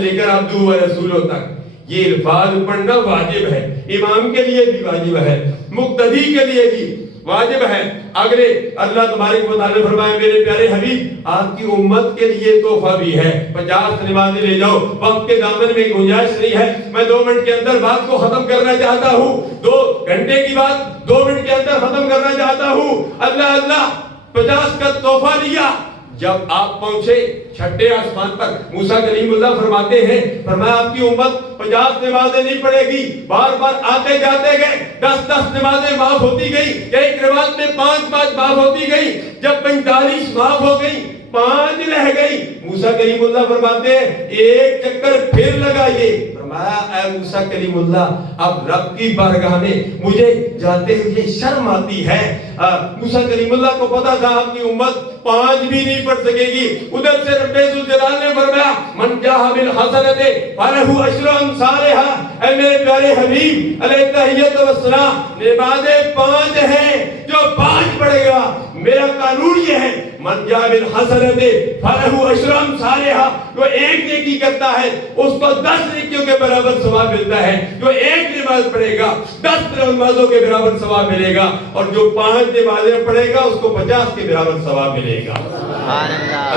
لے کر عبدہ و رسولہ تک یہ الفاظ پڑھنا واجب ہے، امام کے لیے بھی واجب ہے، مقتدی کے لیے بھی واجب ہے۔ اگلے اللہ تبارک و تعالیٰ نے فرمایا میرے پیارے حبیب آپ کی امت کے لیے تحفہ بھی ہے، 50 نمازیں لے جاؤ، وقت کے دامن میں گنجائش نہیں ہے، میں 2 منٹ کے اندر بات کو ختم کرنا چاہتا ہوں، 2 گھنٹے کی بات 2 منٹ کے اندر ختم کرنا چاہتا ہوں۔ اللہ 50 کا تحفہ لیا۔ جب آپ پہنچے چھٹے آسمان پر، موسیٰ کلیم اللہ فرماتے ہیں، فرمایا آپ کی امت 50 نمازیں نہیں پڑھے گی، بار بار آتے جاتے گئے، 10 نمازیں معاف ہوتی گئی، ایک روایت میں 5 معاف ہوتی گئی، جب 45 معاف ہو گئی، 5 رہ گئی، موسیٰ کلیم اللہ فرماتے ہیں ایک چکر پھر لگائیے۔ فرمایا اے موسیٰ کلیم اللہ اب رب کی بارگاہ میں مجھے جاتے ہوئے شرم آتی ہے۔ موسیٰ کلیم اللہ کو پتا تھا آپ کی امت 5 بھی نہیں پڑھ سکے گی۔ ادھر سے رب ذوالجلال نے فرمایا من جاء بالحسنۃ فلہ عشر امثالھا۔ اے میرے پیارے حبیب علیہ التحیۃ والسلام نمازیں 5 ہیں، جو 5 پڑھے گا میرا قانون یہ ہے من جاء بالحسنۃ فلہ عشر امثالھا، جو 1 نیکی کرتا ہے اس کو 10 نیکیوں کے برابر ثواب ملتا ہے، جو 1 نماز پڑھے گا 10 نمازوں کے برابر ثواب ملے گا، اور جو 5 نمازیں پڑھے گا اس کو 50 کے برابر ثواب ملے گا۔ سبحان اللہ۔